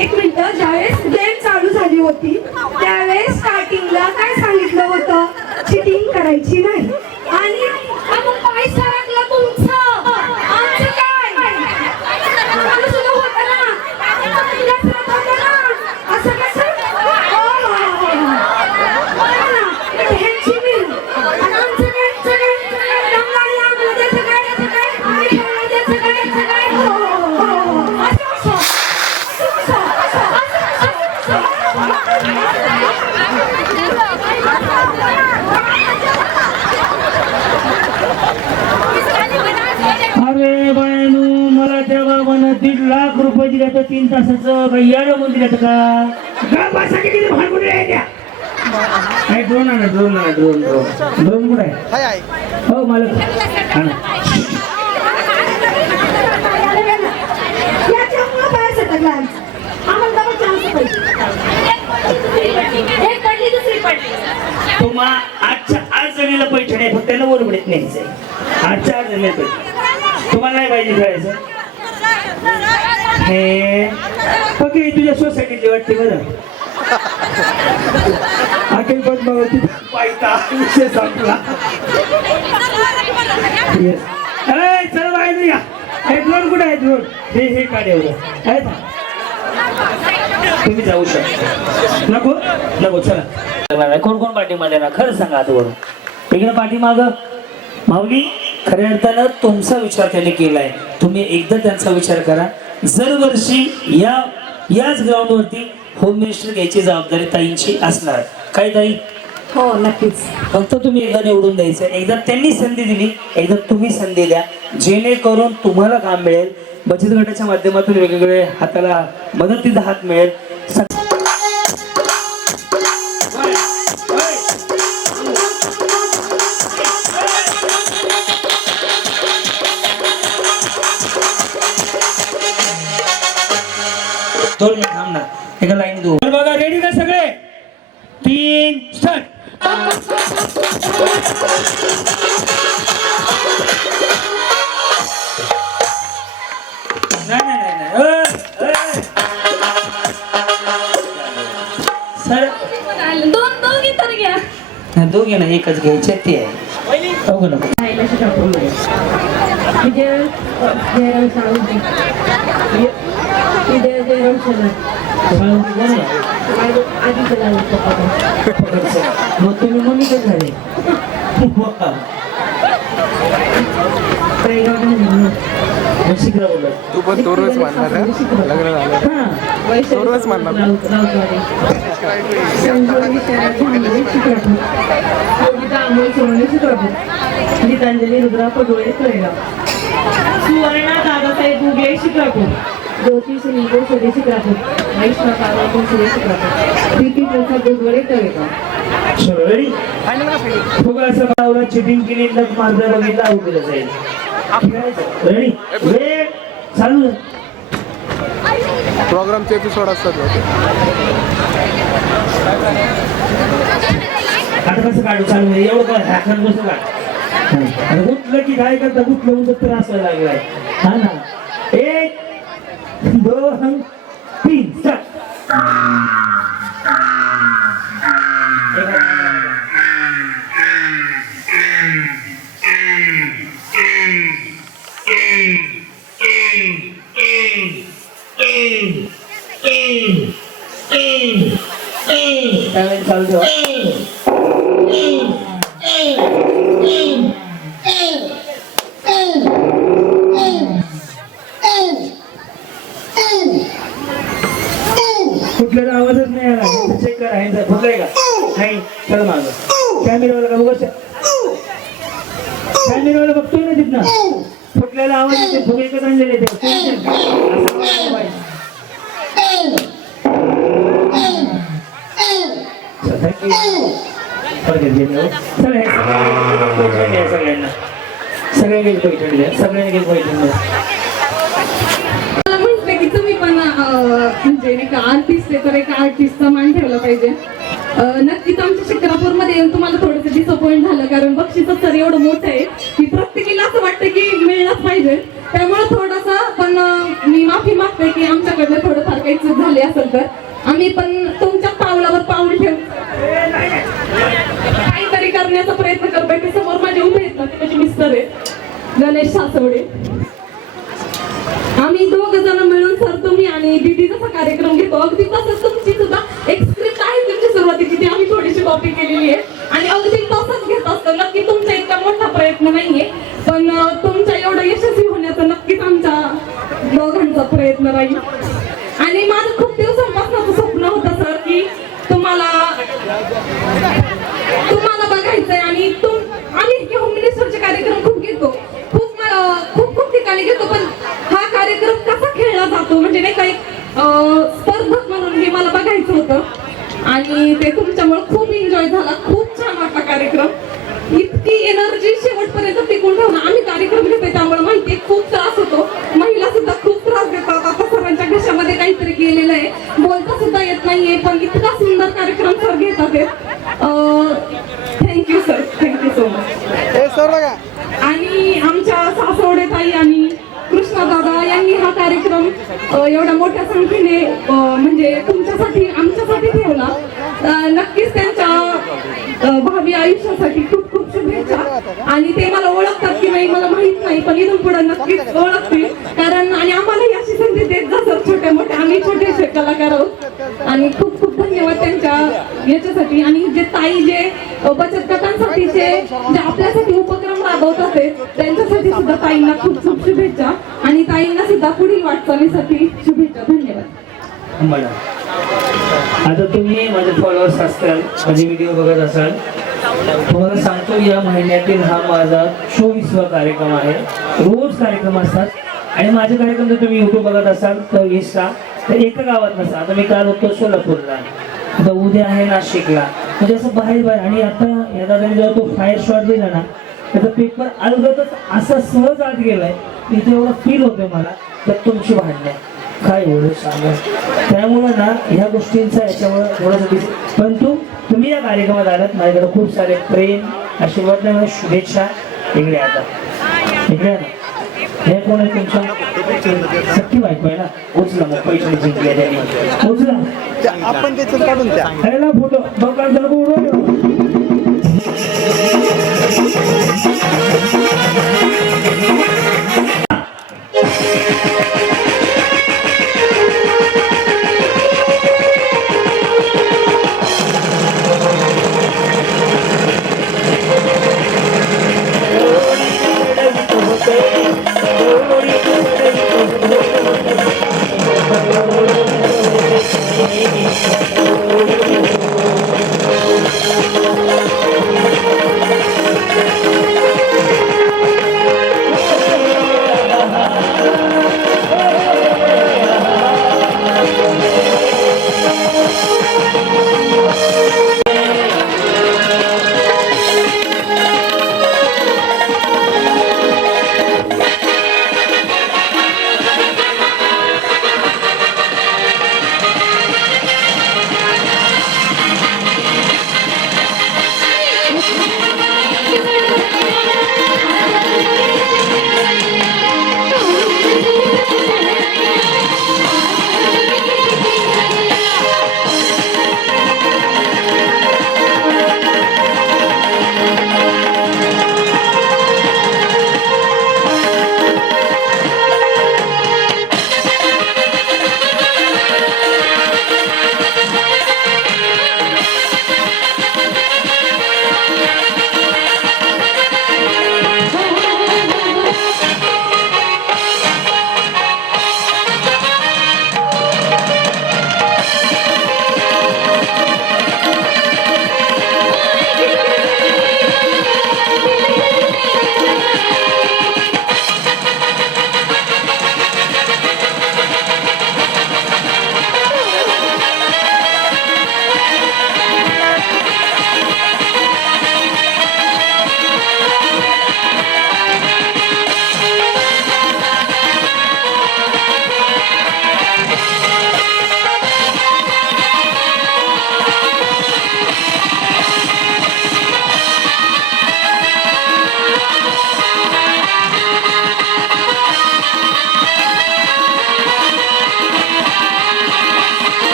एक मिनिट. ज्यावेळेस गेम चालू झाली होती त्यावेळेस स्टार्टिंगला काय सांगितलं होतं? चिटिंग करायची नाही. आणि मग काय सरकलं तुमचं? आमचं काय? चालू सुद्धा होतं ना. नसरत होतं ना. असं कसं? बरं ना. ह्यांची बिल. आणि आमचं काय? दमदाटी आम्हाला द्यायचं काय? आणि खेळायला द्यायचं काय? हो. असं अरे बायनू, मला त्या बाबानं 1.5 लाख रुपये दिले तर 3 तासाचं काही याडं म्हणून दिलं का? किती भांडून द्या. ड्रोन कुठे आहे? हो मला याच्यामुळे बाहेर सटकला. आम्हाला चान्स पाहिजे. नाही, फक्त त्याला बरोबरीत न्यायचंय. 8 जण येतो. तुम्हाला नाही पाहिजे खेळायचं हे फक्त तुझ्या सोसायटीची वाटते बरं. आखिर पद्मावती पायता विषय संपला. चल बाहेर या. ड्रोन कुठे आहे? ड्रोन हे काढेवर आहेत. तुम्ही जाऊ शकता. नको नको चला. कोण कोण पाठीमागे ना खरं सांगा आजवरून इकडे पाठीमाग माऊली. खऱ्या अर्थानं तुमचा विचार त्याने केलाय. तुम्ही एकदा त्यांचा विचार करा. दरवर्षी याच ग्राउंडवरती होम मिनिस्टर घ्यायची जबाबदारी ताईंची असणार. काय ताई? हो नक्कीच. फक्त तुम्ही एकदा निवडून द्यायचं. एकदा त्यांनी संधी दिली, एकदा तुम्ही संधी द्या, जेणेकरून तुम्हाला काम मिळेल. बचत गटाच्या माध्यमातून वेगवेगळे हाताला मदतीचा हात मिळेल. दोन मिनिट थांब ना. एका लाईन देऊ. बघा रेडी का सगळे? 3 स्टार्ट. नाही सर दोघी तर घ्या. दोघे ना एकच घ्यायचे ते आहे. हो नको मग तुम्ही मम्मी काय झाले? शिकला बोलत. तू पण तोरच मानणार आहे? लग्न झालं तोरच मानणार. गीतांजली रुद्रा पडोळे कळेगाव. सुवर्णा दादासाहेब गुगले शिक्रापूर. ज्योती सुनील गोसडे शिक्रापूर. वैष्णव काका गोसडे शिक्रापूर. प्रीती प्रसाद गोगवळे तळेगाव. चिटिंग केली लग मारलं बघितलं आऊ केलं जाईल. रेडी वेळ चालू. प्रोग्रामचे एपिसोड असतात. आता कसं काढू चालू एवढं काय ह्याचं कसं काढ. गुतलं की काय करता गुतलं म्हणजे त्रास व्हायला लागलाय. हा ना. 1 2 3 स्टार्ट. चालू ठेवा. कुठल्याचा आवाजच नाही आला. चेक करा. ह्यांचा फुटलाय का? नाही. चल माग कॅमेरावाला का बघ. कॅमेरावाला बघतोय ना तिथनं. फुटल्याला आवाज येते. फुगे का आणलेले ते सगळ्यांना सगळ्यांनी पैठण द्या. सगळ्यांनी पैठण द्या. म्हटलं की तुम्ही पण म्हणजे एक आर्टिस्ट आहे तर एक आर्टिस्टचा मान ठेवला पाहिजे. नक्कीच आमच्या शिक्रापूरमध्ये येऊन तुम्हाला थोडंसं डिसअपॉइंट झालं कारण बक्षीसच तर एवढं मोठं आहे की प्रत्येकीला असं वाटतं की मिळलंच पाहिजे. त्यामुळे थोडंसं पण मी माफी मागते की आमच्याकडनं थोडंफार काही चूक झाली असेल तर आम्ही पण तुमच्या पावलावर पाऊल ठेवू काहीतरी करण्याचा प्रयत्न करतोय. ते समोर माझे उभे आहेत ना ते माझे मिस्टर आहेत गणेश सासवडे. आम्ही 2 जण मिळून सर तुम्ही आणि दीदी जसा कार्यक्रम घेतो अगदी तसंच तुमची सुद्धा एक स्क्रिप्ट आहे तुमची सुरुवातीची ती आम्ही थोडीशी कॉपी केलेली आहे आणि अगदी तसंच घेत असतो. नक्की तुमचा इतका मोठा प्रयत्न नाहीये पण तुमच्या एवढं यशस्वी होण्याचा नक्कीच आमच्या दोघांचा प्रयत्न राहील. आणि माझं खूप दिवसांपासून स्वप्न होतं सर की तुम्हाला बघायचंय आणि आम्ही होम मिनिस्टरचे कार्यक्रम खूप घेतो. खूप ठिकाणी घेतो पण हा कार्यक्रम कसा खेळला जातो म्हणजे नाही काही स्पर्धक म्हणून हे मला बघायचं होतं आणि ते तुमच्यामुळे खूप एन्जॉय झाला. खूप छान वाटला कार्यक्रम. इतकी एनर्जी शेवटपर्यंत टिकून ठेवणं. आम्ही कार्यक्रम घेतोय त्यामुळे माहिती खूप त्रास होतो. महिला सुद्धा खूप त्रास देतात. आता सर्वांच्या घशामध्ये काहीतरी गेलेलं आहे. बोलता सुद्धा येत नाहीये पण इतका सुंदर कार्यक्रम सर घेतात. Thank you sir. Thank you so much. आणि आमच्या सासवडे ताई आणि कृष्णा दादा यांनी हा कार्यक्रम एवढ्या मोठ्या संख्येने म्हणजे तुमच्यासाठी आमच्यासाठी ठेवला. नक्कीच त्यांच्या भावी आयुष्यासाठी खूप खूप शुभेच्छा. आणि ते मला ओळखतात की नाही मला माहित नाही, पण इथून पुढे नक्कीच ओळखतील. कारण आणि आम्हालाही अशी संधी देत जातात छोट्या मोठ्या, आम्ही छोटे कलाकार आहोत. आणि खूप खूप धन्यवाद त्यांच्या याच्यासाठी. आणि जे ताई जे बचत गटांसाठीचे जे आपल्यासाठी उपक्रम राबवतात त्यांच्यासाठी सुद्धा ताईंना खूप खूप शुभेच्छा. आणि ताईंना सुद्धा पुढील वाटचालीसाठी शुभेच्छा. धन्यवाद. मला आता तुम्ही माझे फॉलोअर्स असताल, माझे व्हिडिओ बघत असाल, तुम्हाला सांगतो या महिन्यातील हा माझा 24वा कार्यक्रम आहे. रोज कार्यक्रम असतात आणि माझे कार्यक्रम जर तुम्ही युट्यूब बघत असाल तर इंस्टा तर एका गावात नसा. आता मी काल होतो सोलापूरला, आता उद्या आहे नाशिकला, म्हणजे असं बाहेर बाहेर. आणि आता या दादाने जेव्हा तो फायर शॉट दिला ना त्याचा पेपर अलगतच असा सहज आत गेलाय, तिथे एवढं फील होतंय मला तर तुमची भांडणं काय एवढं सांगा. त्यामुळं ना ह्या गोष्टींचा याच्यामुळं थोडंसं परंतु तुम्ही या कार्यक्रमात आलात, माझ्याकडे खूप सारे प्रेम आशीर्वाद नाही शुभेच्छा. इकडे आता इकडे ना हे कोण आहे तुमच्या सख्खी बायको आहे ना, उचला मग पैसे जिंकले त्यांनी उचला आपण त्याच्यात काढून द्या फोटो बघा उडवलं.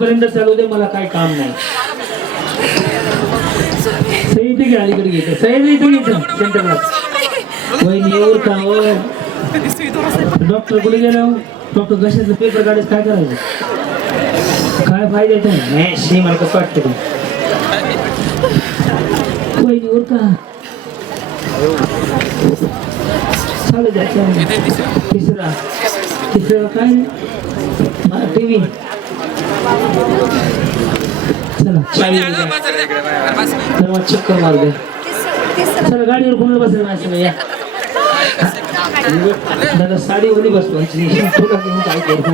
पर्यंत चालू दे, मला काय काम नाही. सही इथे घ्या, अलीकडे घेते सही इथे घेते सेंटरला. वहिनी येऊ का हो डॉक्टर कुठे गेलो डॉक्टर कशाचं पेपर काढायचं काय करायचं काय फायदा नाही शी मला कसं वाटतं वहिनी येऊ का चालू द्या तिसरं काय टीव्ही चला चावी तर चक्कर मार द्या चला गाडीवर कोणाला बसेल नाही या दादा साडी ओली बसवायची तुला घेऊन काय करतो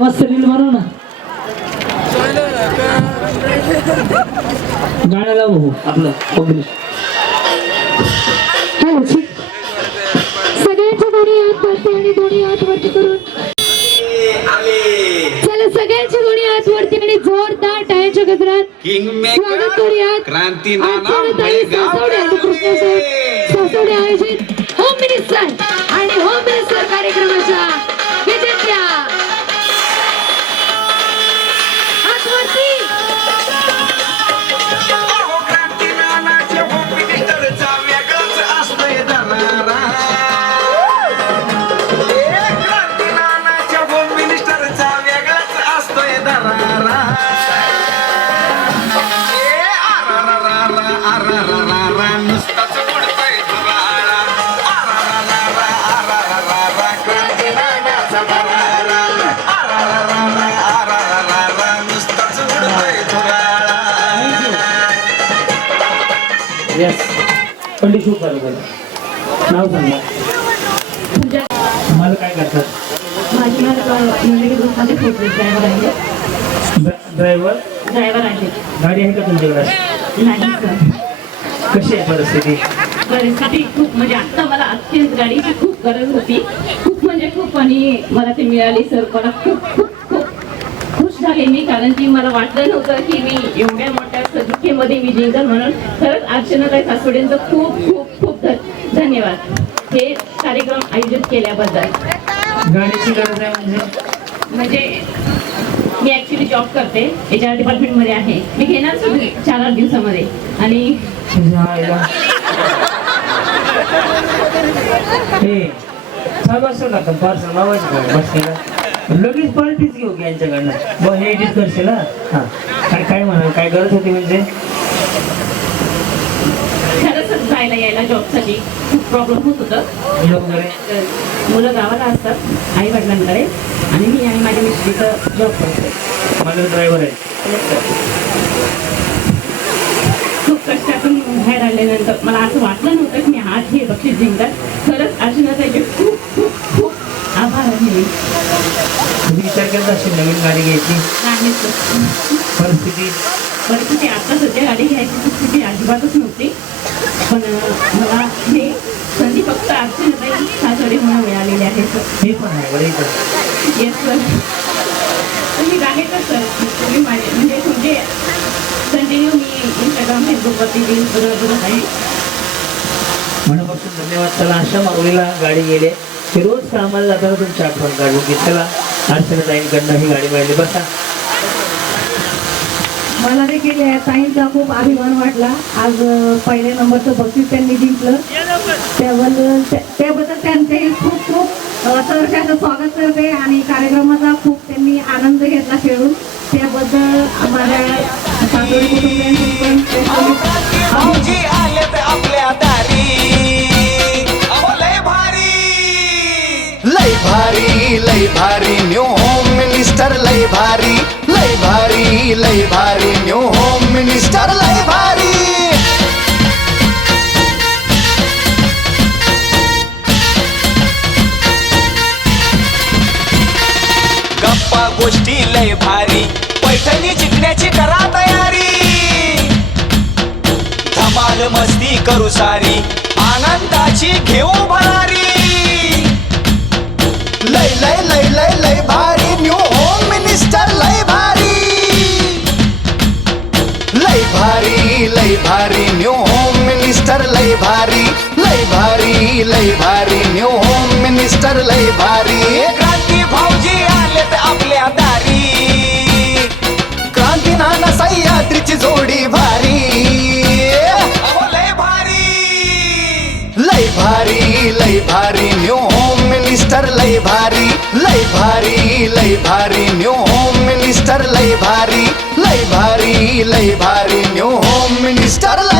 मस्त रील मारू ना गाणं लावू आपलं पब्लिश सगळ्यांच्या दोन्ही हात वरती आणि दोन्ही हात वरती करून चला सगळ्यांच्या दोन्ही हात वरती आणि जोरदार टाळ्यांच्या गजरात स्वागत करूयात क्रांती अर्चनाताई सासवडे आणि कृष्णासाहेब सासवडे आयोजित होम मिनिस्टर आणि होम मिनिस्टर कार्यक्रमाच्या विजेत्या हात वरती येस पंडित शूट झालं बरं नाव सांगा मला काय करतात माझी ग्रुपमध्ये ड्रायव्हर आहे ड्रायव्हर आहे गाडी आहे का तुमच्याकडे नाही सर कशी आहे परिस्थिती खूप म्हणजे आता मला अत्यंत गाडीची खूप गरज होती खूप म्हणजे खूप आणि मला ते मिळाली सर मला खूप खूप खूप खुश झाले मी कारण की मला वाटलं नव्हतं की मी एवढ्या मोठ्या संख्येमध्ये मी जिंकल म्हणून खरंच अर्चनाताई सासवडेंचं खूप खूप खूप धन्यवाद हे कार्यक्रम आयोजित केल्याबद्दल गाडीची गरज आहे म्हणजे मी ऍक्च्युली जॉब करते HR डिपार्टमेंटमध्ये आहे मी घेणार सुद्धा 4-8 दिवसामध्ये आणि हे चालू असेल ना पार्सल लावायचं बसलेला लगेच पार्टीच घेऊ की यांच्याकडनं मग हे एडिट करशील हा काय काय म्हणाल काय गरज होती म्हणजे खरंच जायला यायला जॉबसाठी खूप प्रॉब्लेम होत होतं वगैरे मुलं गावाला असतात आई वडिलांकडे आणि मी आणि माझ्या मिस्टरीचं जॉब करते माझा ड्रायव्हर आहे खूप कष्टातून बाहेर आल्यानंतर मला असं वाटलं नव्हतं की मी आज हे बक्षीस जिंकतात खरंच अर्चनाताईचे खूप खूप खूप आभार आहे तुम्ही विचार करत असेल नवीन गाडी घ्यायची नाही परिस्थिती आता सध्या गाडी घ्यायची परिस्थिती अजिबातच नव्हती पण मला हे संधी फक्त अर्चनाताई सासवडे म्हणून मिळालेली आहे सर मी पण आहे बरं इथं येस सर तुम्ही आहेतच सर तुम्ही माझे म्हणजे तुमचे कंटिन्यू मी इंस्टाग्राम फेसबुकवरती रील्स बघत आहे मनापासून धन्यवाद चला अशा माऊलीला गाडी गेले की रोज कामाला जाताना तुमची आठवण काढून की चला अर्चनाताईंकडनं ही गाडी मिळाली बसा मला देखील या ताईंचा खूप अभिमान वाटला आज पहिल्या नंबरचं बक्षीस त्यांनी जिंकलं त्याबद्दल त्यांचे खूप खूप सहर्षाचं स्वागत करते आणि कार्यक्रमाचा खूप त्यांनी आनंद घेतला खेळून त्याबद्दल माझ्या सासवडी कुटुंबियांची पण भाऊजी आलेत आपल्या दारी अहो लय भारी न्यू होम मिनिस्टर लय भारी न्यू होम मिनिस्टर लय भारी गप्पा गोष्टी लय भारी पैठणी जिंकण्याची करा तयारी धमाल मस्ती करू सारी आनंदाची घेऊ भरारी लय लय लय लय लय भारी न्यू होम मिनिस्टर लय भारी न्यू होम मिनिस्टर लय भारी न्यू होम मिनिस्टर लय भारी क्रांती भाऊजी आलेत आपल्या दारी क्रांती नाना सह्याद्रीची यांची जोडी भारी अहो लय भारी लय भारी लय भारी न्यू होम मिनिस्टर लय भारी लय भारी लय भारी न्यू होम मिनिस्टर लय भारी लय भारी लय भारी न्यू होम मिनिस्टर लय